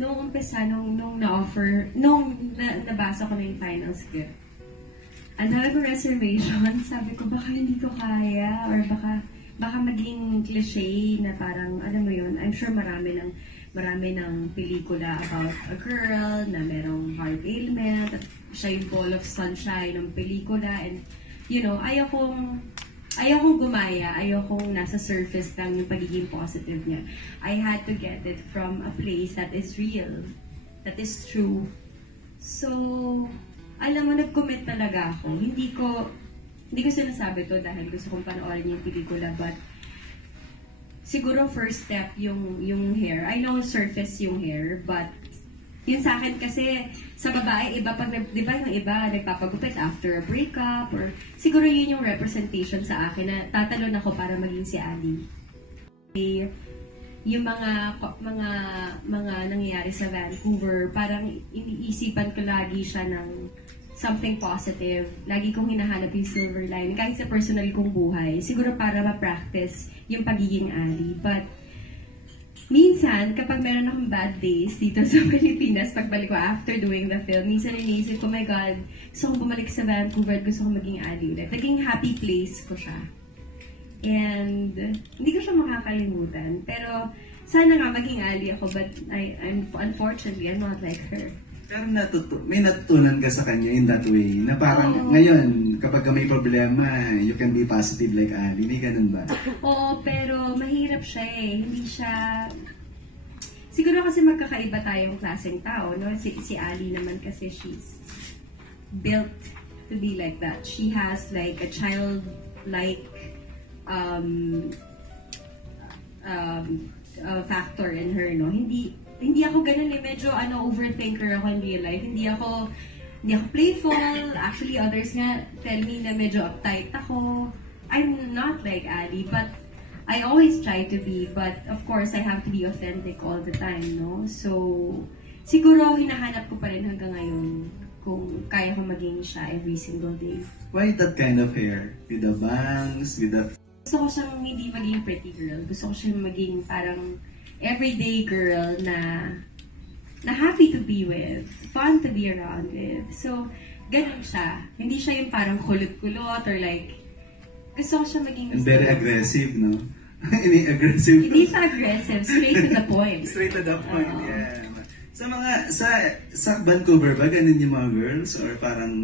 nung umpisa, nung na-offer, nabasa ko na yung final script, ang dami ko reservation, sabi ko, baka hindi ko kaya, or baka maging cliche na parang, alam mo yun, I'm sure marami ng pelikula about a girl na merong heart ailment, at siya yung ball of sunshine ng pelikula, and, you know, ayokong gumaya, ayokong nasa surface lang yung pagiging positive niya. I had to get it from a place that is real, that is true. So, alam mo, nag-commit talaga ako. Hindi ko sinasabi to dahil gusto kong panoorin yung pelikula, but siguro first step yung hair. I know surface yung hair, but yun sa akin kasi sa babae, iba pag, di ba yung iba nagpapagupit after a breakup, or siguro yun yung representation sa akin na tatalon ako para maging si Ali. Yung mga nangyayari sa Vancouver, parang iniisipan ko lagi siya ng something positive. Lagi kong hinahanap yung silver lining, kahit sa personal kong buhay. Siguro para ma-practice yung pagiging Ali. But minsan, kapag meron akong bad days dito sa Pilipinas, pagbalik ko after doing the film, minsan iniisip ko, my God, gusto kong bumalik sa Vancouver at gusto kong maging Ali ulit. Naging happy place ko siya. And hindi ko siya makakalimutan. Pero sana nga maging Ali ako, but unfortunately, I'm not like her. Pero may natutunan ka sa kanya in that way, na parang ngayon, kapag may problema, you can be positive like Ali. May ganun ba? Oo, pero mahirap siya eh. Hindi siya... Siguro kasi magkakaiba tayong klaseng tao, no? Si Ali naman kasi she's built to be like that. She has like a childlike factor in her, no? Hindi ako ganun eh. Medyo overthinker ako in real life. Hindi ako playful. Actually, others nga tell me na medyo uptight ako. I'm not like Ali, but I always try to be. But of course, I have to be authentic all the time, no? So, siguro hinahanap ko pa rin hanggang ngayon kung kaya ko maging siya every single day. Why that kind of hair? With the bangs, with the... Gusto ko siyang hindi maging pretty girl. Gusto ko siyang maging parang everyday girl na happy to be with, fun to be around with. So, ganun siya. Hindi siya yung parang kulot-kulot or like, gusto ko siya maging... And very aggressive, no? Aggressive. Hindi siya aggressive. Straight to the point. Straight to the point, yeah. Sa Vancouver ba, ganun yung mga girls? Or parang...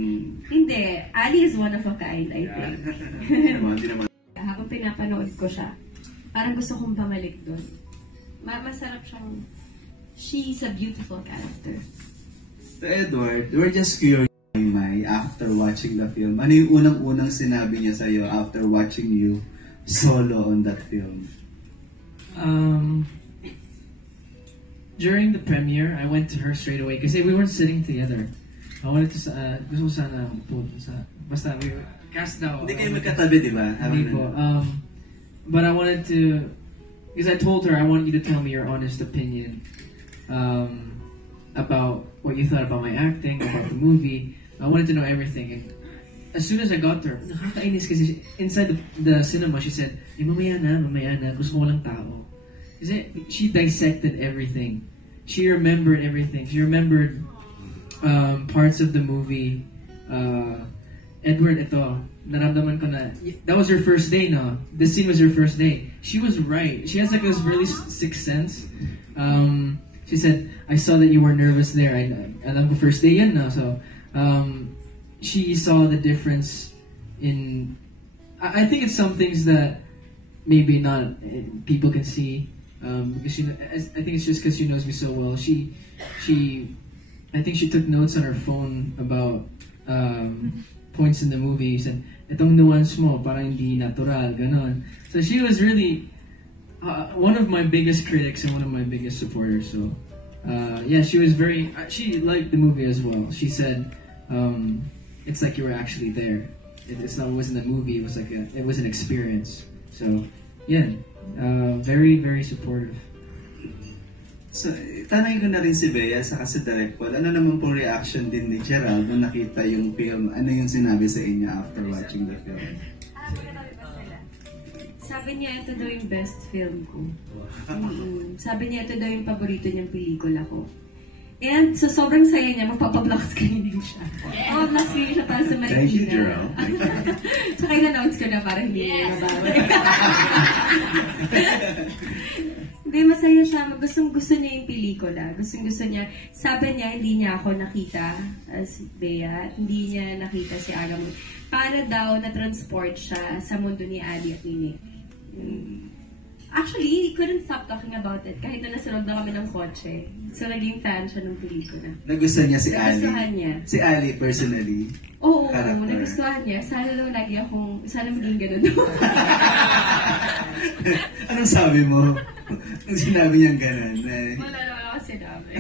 Hindi. Ali is one of a kind, I think. Hindi naman. Habang pinapanood ko siya, parang gusto kong pamalik doon. Masarap siyang... She's a beautiful character. So Edward, we're just curious, May, after watching the film. Ano yung unang-unang sinabi niya sa'yo after watching you solo on that film? During the premiere, I went to her straight away kasi we weren't sitting together. I wanted to, gusto ko sana basta we were cast daw. Hindi kayo magkatabi, di ba? Hindi po. But I wanted to, because I told her, I want you to tell me your honest opinion about what you thought about my acting, about the movie. I wanted to know everything. And as soon as I got there, nakakainis kasi inside the cinema, she said, mamaya na, gusto ko lang tao. Kasi she dissected everything. She remembered everything. She remembered parts of the movie. Edward, ito, naramdaman ko na, that was her first day, no? This scene was her first day. She was right. She has like this really sixth sense. She said, I saw that you were nervous there. Alam ko first day yan, no? So, she saw the difference in... I think it's some things that maybe not people can see. Because I think it's just because she knows me so well. I think she took notes on her phone about points in the movie. She said, itong nuance mo, parang hindi natural, ganon. So she was really one of my biggest critics and one of my biggest supporters. So yeah, she was she liked the movie as well. She said, it's like you were actually there. It wasn't a movie, it was an experience. So yeah, very, very supportive. So, tanay ko na rin si Bea sa kasi direct Paul. Ano naman pong reaction din ni Gerald nung nakita yung film? Ano yung sinabi sa inyo after watching the film? Sabi niya, ito daw yung best film ko. Sabi niya, ito daw yung paborito niyang pelikula ko. And so sobrang saya niya, magpapa-block screening siya. Block screening siya para sa Marikina. Thank you, Gerald. Tsaka in-announce ko na para hindi niya mabawal. Hindi, masaya siya. Gusto niya yung pelikula. Gusto niya. Sabi niya, hindi niya ako nakita as Bea. Hindi niya nakita si Aga. Para daw na-transport siya sa mundo ni Ali at ni Nick. Actually, he couldn't stop talking about it kahit na nasa loob na kami ng kotse. So, naging fan siya ng pelikula. Nagustuhan niya si Ali? Nagustuhan niya. Si Ali, personally? Oo, character. nagustuhan niya. Sana maging ganun. Anong sabi mo? Nung sinabi niyang gano'n? Wala naman ako sinabi.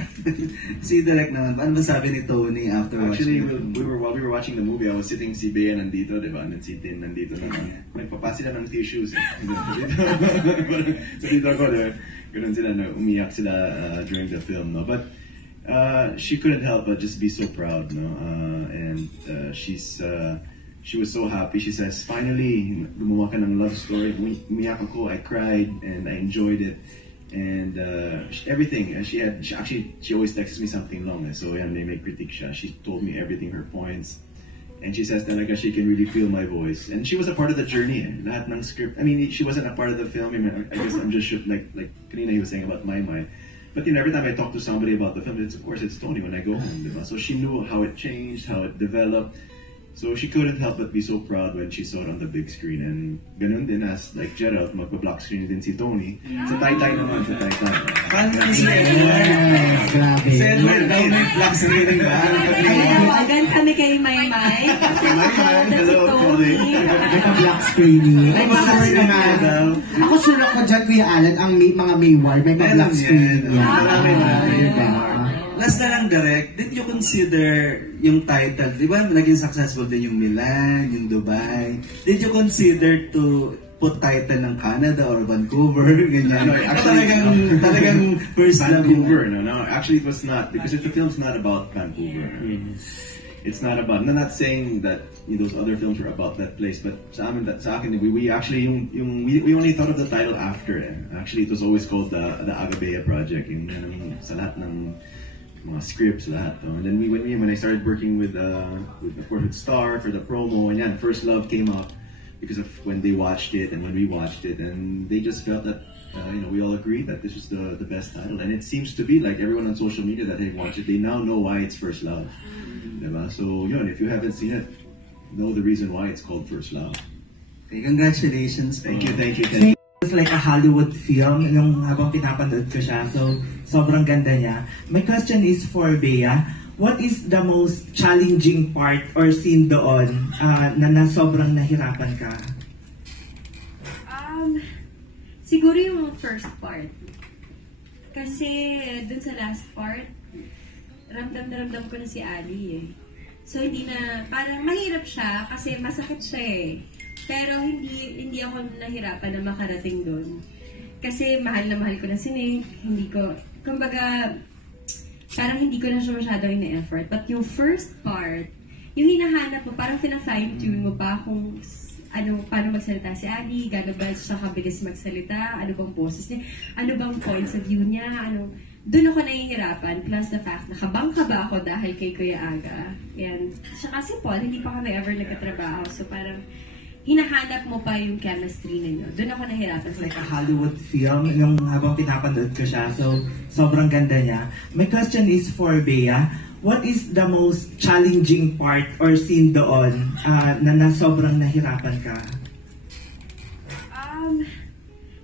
Si Direk naman, ano ba sabi ni Tony after Actually, watching while we were watching the movie, I was sitting si Bea nandito, diba? And then si Tin nandito naman. Nagpapasi sila ng tissues. So dito ako, ganun sila, umiyak sila during the film. No? But she couldn't help but just be so proud. No? And she was so happy. She says, finally, gumawa ka ng love story. Umiyak ako, I cried, and I enjoyed it. And everything, she always texts me something long. So yeah, may critique siya. She told me everything, her points. And she says talaga she can really feel my voice. And she was a part of the journey. Lahat ng script. I mean, she wasn't a part of the film. I guess I'm just like kanina he was saying about my mind. But every time I talk to somebody about the film, of course it's Tony when I go home. Diba? So she knew how it changed, how it developed. So she couldn't help but be so proud when she saw it on the big screen. And ganun din as like Gerald, magpa-block screen din si Tony. Sa Taytay naman, sa Taytay. Paano si Edward? Grabe. Si Edward daw may black screening ba? Ayan, kami kay Maymay. Kasi si Tony. Black screening. Ay, Sure naman. Ako sure ako dyan, Kuya Alan, ang mga Mayward, may black screening. Last na lang, Direk, did you consider yung title? Di ba naging successful din yung Milan, yung Dubai? Did you consider to put title ng Canada or Vancouver? Ganyan. No, actually, talagang first Vancouver. No, actually it was not, because the film's not about Vancouver. It's not about. I'm not saying that those other films were about that place, but sa akin, we actually we only thought of the title after. Actually, it was always called the Agabea Project. Yung sa lahat ng mga scripts lahat. And then when I started working with of course with Star for the promo, and First Love came up because of when they watched it and when we watched it, and they just felt that we all agreed that this was the best title, and it seems to be like everyone on social media that they watched it, they now know why it's First Love. Diba? So if you haven't seen it, know the reason why it's called First Love. Okay, congratulations. Thank you. It's like a Hollywood film yung habang pinapanood ko siya. So, sobrang ganda niya. My question is for Bea. What is the most challenging part or scene doon na sobrang nahirapan ka? Siguro yung first part. Kasi dun sa last part, ramdam na ramdam ko na si Ali eh. So hindi na, parang mahirap siya kasi masakit siya eh. Pero hindi ako nahirapan na makarating doon. Kasi mahal na mahal ko na si Nick. Kumbaga, parang hindi ko na siya masyado ina-effort. But yung first part, yung hinahanap mo, parang fina-fine-tune mo pa kung paano magsalita si Ali, gano'n ba siya kabilis magsalita, ano bang boses niya, ano bang points of view niya, doon ako nahihirapan, plus the fact na kabang-kaba ako dahil kay Kuya Aga. And siya kasi Paul, hindi pa kami ever nagkatrabaho. So parang hinahanap mo pa yung chemistry ninyo. Doon ako nahihirapan. It's like a Hollywood film yung habang pinapanood ko siya. So, sobrang ganda niya. My question is for Bea. What is the most challenging part or scene doon na sobrang nahirapan ka?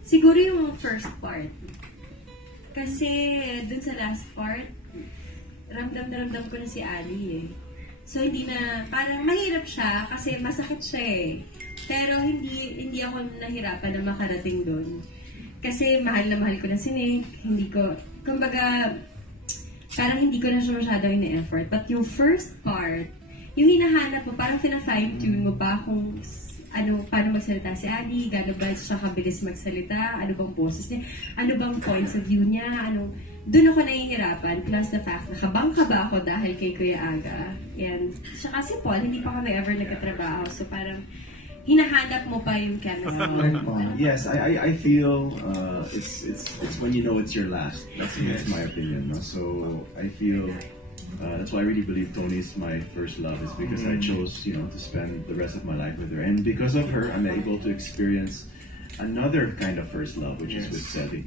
Siguro yung first part. Kasi dun sa last part, ramdam na ramdam ko na si Ali eh. So hindi na, parang mahirap siya kasi masakit siya eh. Pero hindi ako nahirapan na makarating doon. Kasi mahal na mahal ko na si Nick. Kumbaga, parang hindi ko na siya masyadong ina-effort. But yung first part, yung hinahanap mo, parang fina-fine-tune mo pa kung paano magsalita si Ali, gano'n ba siya kabilis magsalita, ano bang boses niya, ano bang points of view niya, doon ako nahihirapan, plus the fact na kabang-kaba ako dahil kay Kuya Aga. And siya kasi Paul, hindi pa kami ever nagkatrabaho. So parang hinahanap mo pa yung chemistry. Yes, I feel it's when you know it's your last. That's my opinion. No? So I feel that's why I really believe Tony is my first love. Is because I chose to spend the rest of my life with her, and because of her, I'm able to experience another kind of first love, which is with Sevi.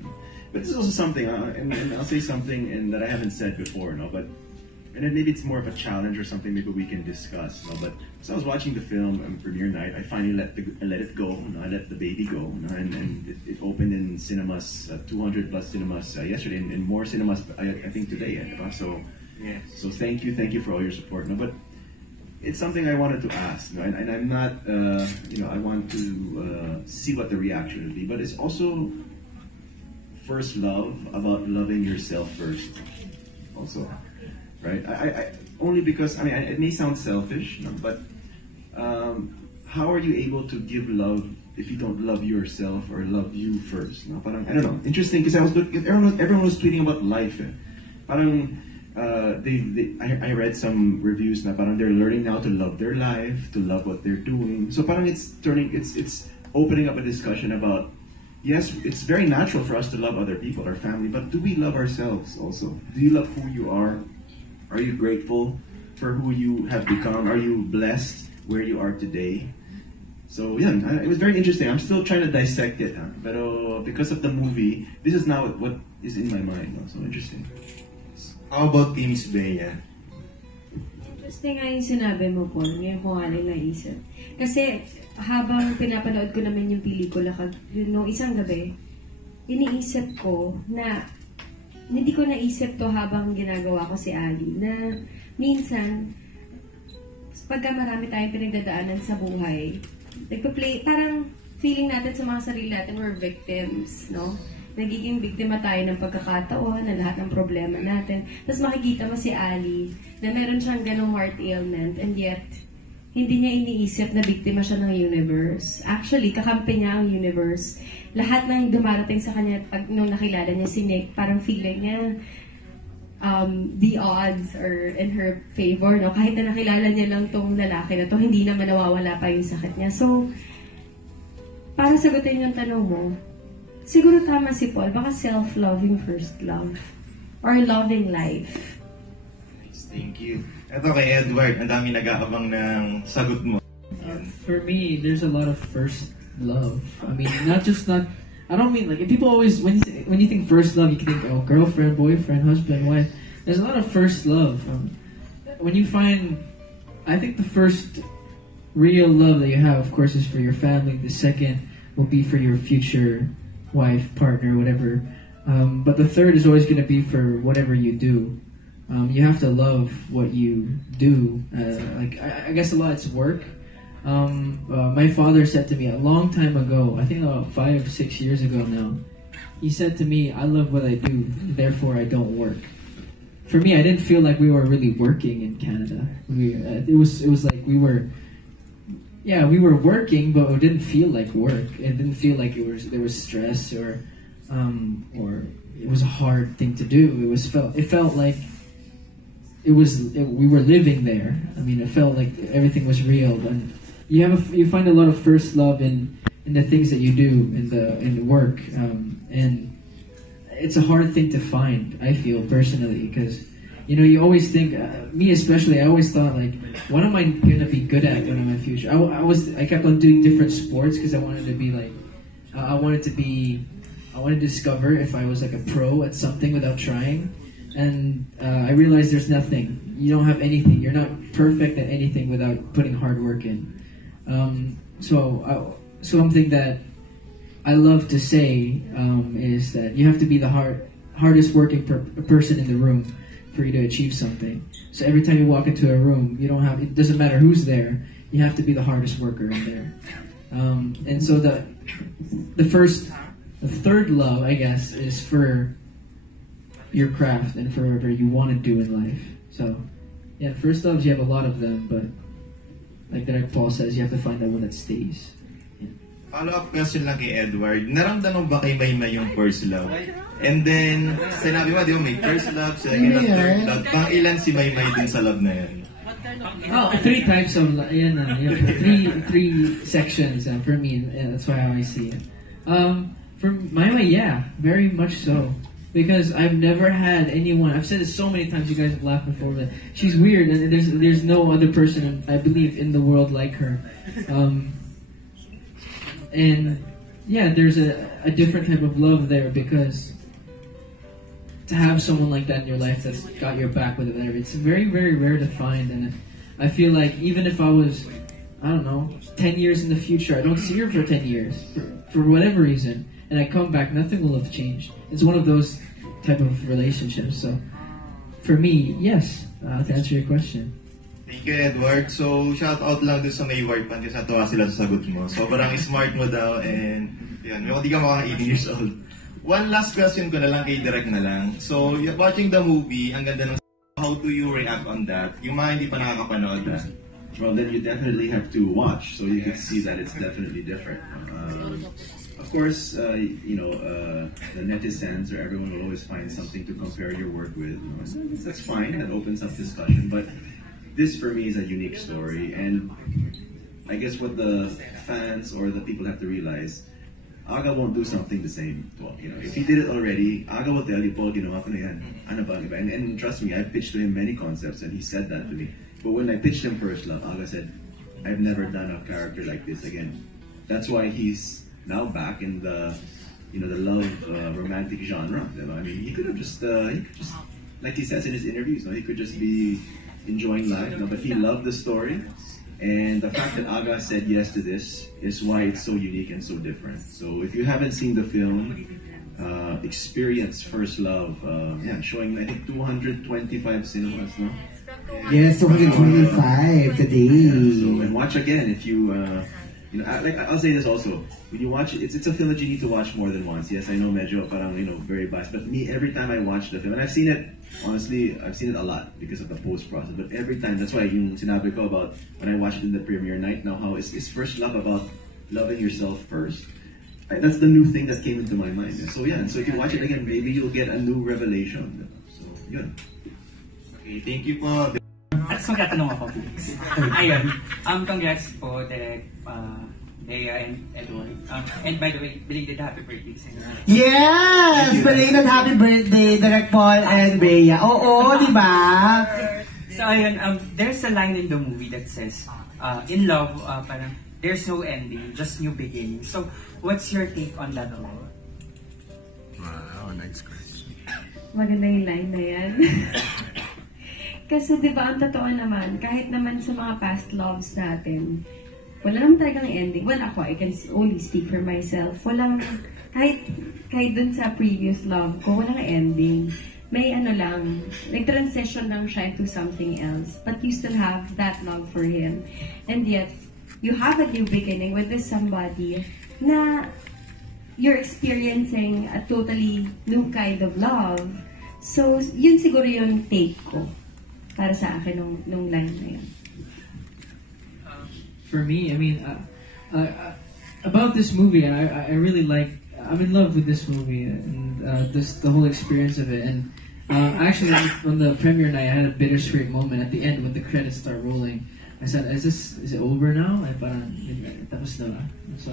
But this is also something, and I'll say something that I haven't said before, and then maybe it's more of a challenge or something maybe we can discuss. But as I was watching the film premiere night, I finally let it go. I let the baby go, and it opened in cinemas, 200 plus cinemas yesterday, and more cinemas I think today. So thank you for all your support. But it's something I wanted to ask, and I'm not, I want to see what the reaction will be. But it's also first love about loving yourself first, also. Right? I only because it may sound selfish, but how are you able to give love if you don't love yourself or love you first? No? Parang, I don't know. Interesting because I was looking. Everyone was tweeting about life. Parang I read some reviews na parang they're learning now to love their life, to love what they're doing. So parang it's opening up a discussion about. Yes, it's very natural for us to love other people, our family, but do we love ourselves also? Do you love who you are? Are you grateful for who you have become? Are you blessed where you are today? So yeah, it was very interesting. I'm still trying to dissect it, but because of the movie, this is now what is in my mind. So interesting. How about Miss Bea? Interesting nga yung sinabi mo, Paul. Ngayon ko nga rin naisip. Kasi habang pinapanood ko naman yung pelikula, isang gabi, iniisip ko na hindi ko naisip to habang ginagawa ko si Ali, na minsan, pagka marami tayong pinagdadaanan sa buhay, nagpa-play, parang feeling natin sa mga sarili natin, we're victims, no? Nagiging biktima tayo ng pagkakataon, na lahat ng problema natin. Tapos makikita mo si Ali, na meron siyang ganong heart ailment, and yet, hindi niya iniisip na biktima siya ng universe. Actually, kakampi niya ang universe. Lahat ng dumarating sa kanya, nung nakilala niya si Nick, parang feeling niya, the odds are in her favor. No? Kahit na nakilala niya lang tong lalaki na to, hindi naman nawawala pa yung sakit niya. So, para sagutin yung tanong mo, siguro tama si Paul, baka self-loving first love. Or loving life. Thank you. Ito kay Edward, ang dami nag-aabang ng sagot mo. For me, there's a lot of first love. I mean, I don't mean like, people always, when you think first love, you can think, girlfriend, boyfriend, husband, wife. There's a lot of first love. When you find, I think the first real love that you have, of course, is for your family. The second will be for your future wife, partner, whatever. But the third is always going to be for whatever you do. You have to love what you do. I guess a lot it's work. My father said to me a long time ago, I think about 5 or 6 years ago now, he said to me, I love what I do, therefore I don't work. For me, I didn't feel like we were really working in Canada. It was like we were working, but it didn't feel like work. It didn't feel like there was stress or it was a hard thing to do. It felt like we were living there. I mean, it felt like everything was real. And you find a lot of first love in the things that you do in the work, and it's a hard thing to find. I feel personally because you always think, me especially, I always thought like, what am I gonna be good at when I'm in the future? I kept on doing different sports because I wanted to be like, I wanted to discover if I was like a pro at something without trying. And I realized there's nothing. You don't have anything. You're not perfect at anything without putting hard work in. So something that I love to say is that you have to be the hardest working person in the room for you to achieve something. So every time you walk into a room, it doesn't matter who's there. You have to be the hardest worker in there. And so the third love, I guess, is for your craft and for whatever you want to do in life. So, yeah, first loves, you have a lot of them, but like Paul says, you have to find that one that stays. Yeah. Follow-up question lang kay Edward. Naramdaman ba kay Maymay yung first love? And then, sinabi mo, di ba, may first love, second love, third love. Pang ilan si Maymay dun sa love na yan? Oh, three types of three sections for me. That's why I see it. For my way, yeah, very much so. Because I've never had anyone. I've said this so many times. You guys have laughed before, but she's weird, and there's no other person I believe in the world like her. And yeah, there's a different type of love there because to have someone like that in your life that's got your back with it, it's very, very rare to find. And I feel like even if I was, I don't know, 10 years in the future, I don't see her for 10 years, for whatever reason, and I come back, nothing will have changed. It's one of those type of relationships. So for me, yes, to answer your question. Thank you, Edward. So, shout out lang doon sa may word fan kasi natuwa sila sa sagot mo. Sobrang smart mo daw and yun, hindi ka mga 18 years old. One last question ko na lang kay Direk na lang. So, watching the movie, ang ganda ng how do you react on that? Yung mga hindi pa nakakapanood na. Well, then you definitely have to watch so you can see that it's definitely different. Of course, the netizens or everyone will always find something to compare your work with. So that's fine. That opens up discussion. But this, for me, is a unique story. And I guess what the fans or the people have to realize, Aga won't do something the same. If he did it already, Aga will tell you, Paul, ako na yan. Ano ba? And trust me, I pitched to him many concepts, and he said that to me. But when I pitched him First Love, Aga said, I've never done a character like this again. That's why he's now back in the love romantic genre. I mean, he could just like he says in his interviews, he could just be enjoying life. But he loved the story, and the fact that Aga said yes to this is why it's so unique and so different. So if you haven't seen the film, experience First Love. Showing I think 225 cinemas, no? Yes, 225 today. And watch again if you. I'll say this also. When you watch it, it's a film that you need to watch more than once. Yes, I know medyo parang, very biased. But me, every time I watch the film, and I've seen it, honestly, I've seen it a lot because of the post-process. But every time, that's why yung sinabi ko about when I watched it in the premiere night, now how is First Love about loving yourself first? That's the new thing that came into my mind. So yeah, so if you watch it again, maybe you'll get a new revelation. So, yun. Okay, thank you po. At magtatanong ako, please. Ayun. Congrats po, Direk, Bea and Edward. And by the way, belated happy birthday sa inyo. Yes! Belated happy birthday, Direk Paul and Bea. Oo, di ba? So ayun, there's a line in the movie that says, in love, parang, there's no ending, just new beginning. So, what's your take on that line? Wow, nice question. Maganda yung line na yan. Kasi di ba ang totoo naman, kahit naman sa mga past loves natin, wala naman talagang ending. Well, ako, I can only speak for myself. Walang, kahit dun sa previous love ko, walang ending. May nag-transition lang siya into something else. But you still have that love for him. And yet, you have a new beginning with this somebody na you're experiencing a totally new kind of love. So, yun siguro yung take ko para sa akin nung line na yun. For me, I mean, about this movie, I really I'm in love with this movie and the whole experience of it. And actually, on the premiere night, I had a bittersweet moment at the end when the credits start rolling. I said, "Is it over now?" Tapos na ba? So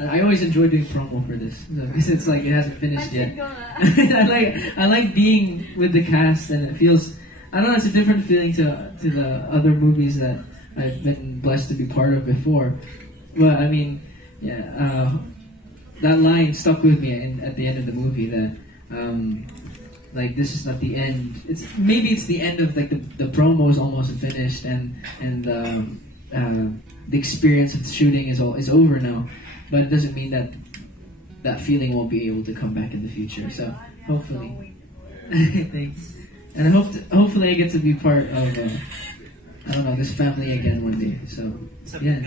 I always enjoy doing promo for this because it's like it hasn't finished yet. I like being with the cast, and it feels. I don't know, it's a different feeling to the other movies that I've been blessed to be part of before. But I mean, yeah, that line stuck with me at the end of the movie that like this is not the end. Maybe it's the end of like the promo is almost finished and the experience of the shooting is over now. But it doesn't mean that that feeling won't be able to come back in the future. So hopefully, thanks. And hopefully I get to be part of, I don't know, this family again one day. So, yeah.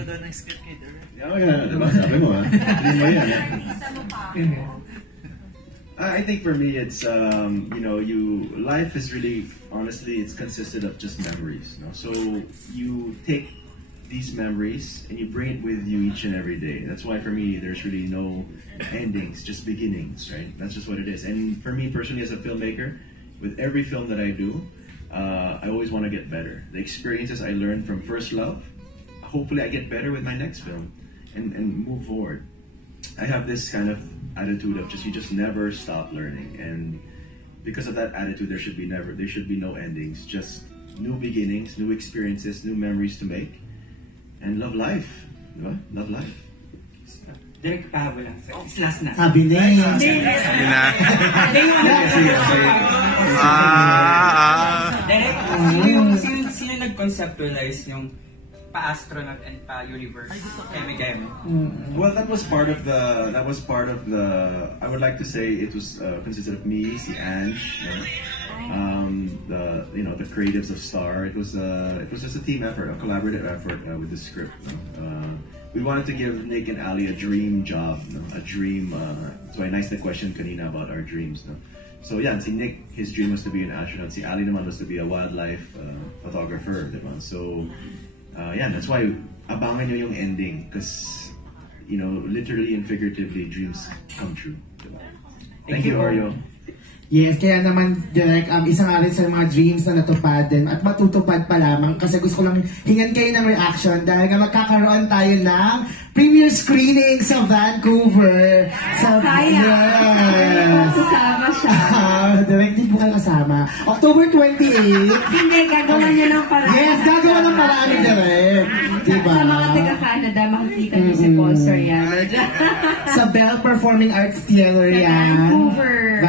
I think for me, it's life is really, honestly, it's consisted of just memories. So you take these memories and you bring it with you each and every day. That's why for me, there's really no endings, just beginnings, right? That's just what it is. And for me personally, as a filmmaker, with every film that I do, I always want to get better. The experiences I learned from First Love, hopefully I get better with my next film and move forward. I have this kind of attitude of you just never stop learning, and because of that attitude, there should be no endings, just new beginnings, new experiences, new memories to make, and love life. Diba? Love life. Direct pahabo lang. Last na. Sabi niya. Sabi na. Direct, sino nag-conceptualize yung pa-astronaut and pa-universe? Keme. Well, that was part of the. I would like to say it was consisted of me, si Ange, the creatives of Star. It was just a team effort, a collaborative effort with the script. We wanted to give Nick and Ali a dream job, a dream. So I nice the question kanina about our dreams. So yeah, si Nick, his dream was to be an astronaut. Si Ali naman was to be a wildlife photographer, diba? So yeah, that's why abangan nyo yung ending, because literally and figuratively, dreams come true. Diba? Thank you, Oreo. Yes, kaya naman, Direk, isa nga rin sa mga dreams na natupad din at matutupad pa lamang kasi gusto ko lang hingan kayo ng reaction dahil nga magkakaroon tayo ng premiere screening sa Vancouver. Yes! Kasama siya. Direk, di po kayo kasama. October 28. Hindi, gagawa niya ng paraan. Yes, gagawa ng paraan, Direk. Diba? Sa mga taga-Canada, makikita niyo si Paul Soriano. Sa Bell Performing Arts Theater yan. Vancouver,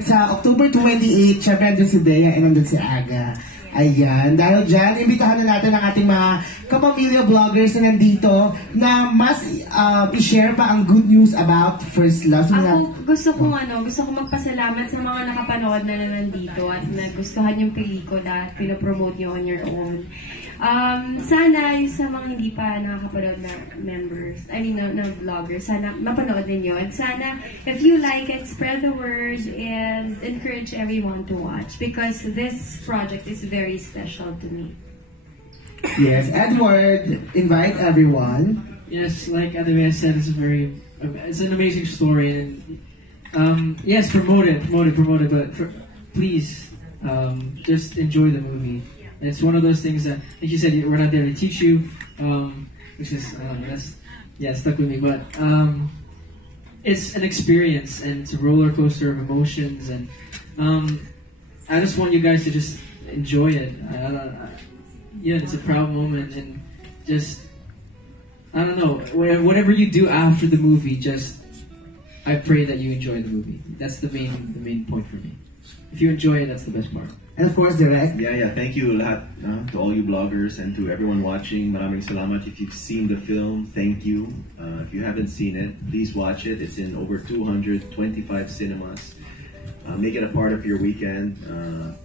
sa October 28, syempre nandun si Bea and nandun si Aga. Ayan, dahil dyan, imbitahan na natin ang ating mga kapamilya vloggers na nandito na mas i-share pa ang good news about First Love. Gusto ko magpasalamat sa mga nakapanood na nandito at nagustuhan yung pelikula at pinopromote nyo on your own. Sana yung sa mga hindi pa nakakapanood na members, na vloggers, sana mapanood ninyo. And sana, if you like it, spread the word and encourage everyone to watch because this project is very special to me. Yes, Edward, invite everyone. Yes, like Ate said, it's an amazing story, and yes, promote it, but please, just enjoy the movie. It's one of those things that, like you said, we're not there to teach you, which is, stuck with me, but it's an experience, and it's a roller coaster of emotions, and I just want you guys to just enjoy it. It's a proud moment, and just, I don't know, whatever you do after the movie, I pray that you enjoy the movie. That's the main point for me. If you enjoy it, that's the best part. And of course, Direk. Yeah. Thank you lahat, to all you bloggers and to everyone watching. Maraming salamat. If you've seen the film, thank you. If you haven't seen it, please watch it. It's in over 225 cinemas. Make it a part of your weekend.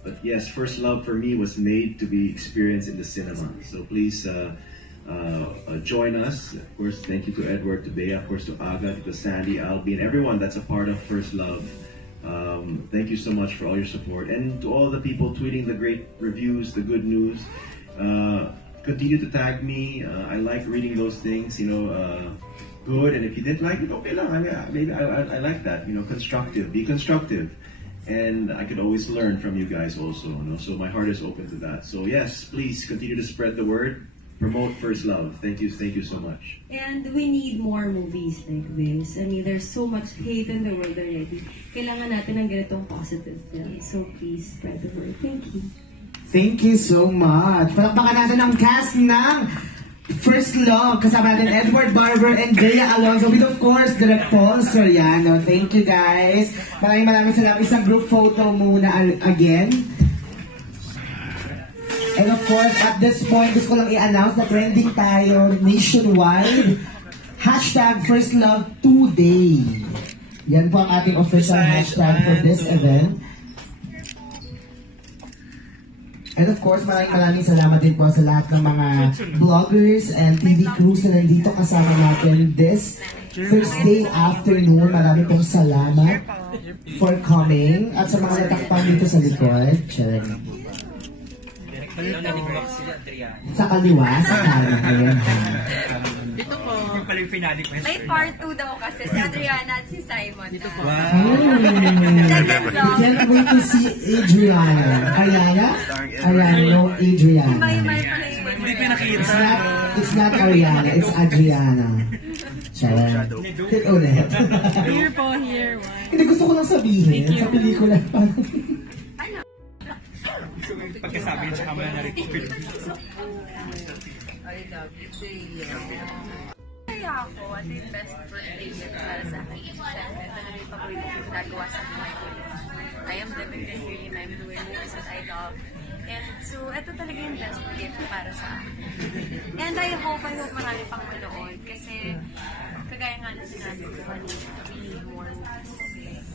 But yes, First Love for me was made to be experienced in the cinema. So please join us. Of course, thank you to Edward, to Bea, of course to Aga, to Sandy, Albi, and everyone that's a part of First Love. Thank you so much for all your support, and to all the people tweeting the great reviews, the good news. Continue to tag me. I like reading those things. Good, and if you didn't like it, okay lang. Maybe I like that. Constructive. Be constructive, and I could always learn from you guys also. So my heart is open to that. So yes, please continue to spread the word. Promote First Love. Thank you so much. And we need more movies like this. There's so much hate in the world already. Kailangan natin ng ganitong positive film. So please spread the word. Thank you. Thank you so much. Palakpakan natin ang cast ng First Love. Kasama natin Edward Barber and Bea Alonzo with of course Direk Paul Soriano. Thank you guys. Maraming salamat. Isang group photo muna again. And of course, at this point, gusto ko lang i-announce na trending tayo nationwide. #First Love Today. Yan po ang ating official hashtag for this event. And of course, maraming salamat din po sa lahat ng mga bloggers and TV crews na nandito kasama natin this Thursday afternoon. Maraming pong salamat for coming. At sa mga natakpan dito sa likod, sa kaliwa, sa kanan. Ayan. Yung pala yung finale question. May part 2 daw kasi si Adriana at si Simon. Dito po. Second vlog. Can't wait to see Adriana. Ariana? Ariana, no, Adriana. May pala yung... Hindi pinakita. It's not Ariana, it's Adriana. Sharon. Hit ulit. Here po, here. Hindi, gusto ko lang sabihin sa pelikula. Pagkasabi niya kami na record. Kaya ako, ano yung best birthday gift para sa akin? Siyempre, ano yung paborito ko ginagawa sa buhay ko. I am living the dream, I'm doing movies that I love. And so, ito talaga yung best gift para sa akin. And I hope marami pang manood. Kasi, kagaya nga na sinabi ko kanina, we need more movies.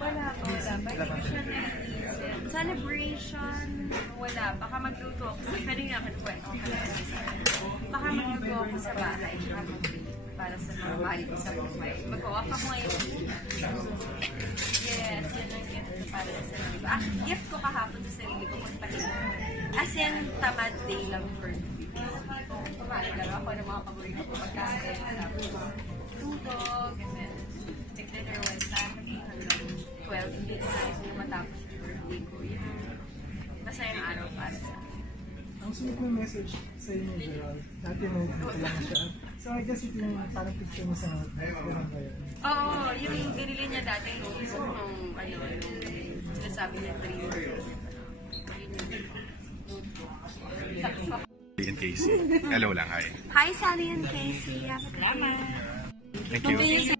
Wala pa. Hindi ko siya naisip. Celebration, wala. Baka magluto ako. Pwede nga mag-kwento. Baka magluto ako sa bahay. Para sa mga mahal ko sa buhay. Mag-off ako ngayon. Yes, yun ang gift ko para sa sarili ko. Gift ko kahapon sa sarili ko magpahinga. As in, tamad day lang for me. Kumain lang ako ng mga paborito ko pagkain. Tutog, and then dinner with family hanggang 12. Hindi ko na matapos yung birthday ko. Masayang araw para sa akin. Ang sweet na message sa inyo, Gerald. Dati mo lang siya. So I guess ito yung parang picture mo sa parang ngayon. Oo, yung binili niya dati yung sinasabi niya 3 years. Sally and Casey. Hello lang, hi. Hi, Sally and Casey. Have a good day. Thank you.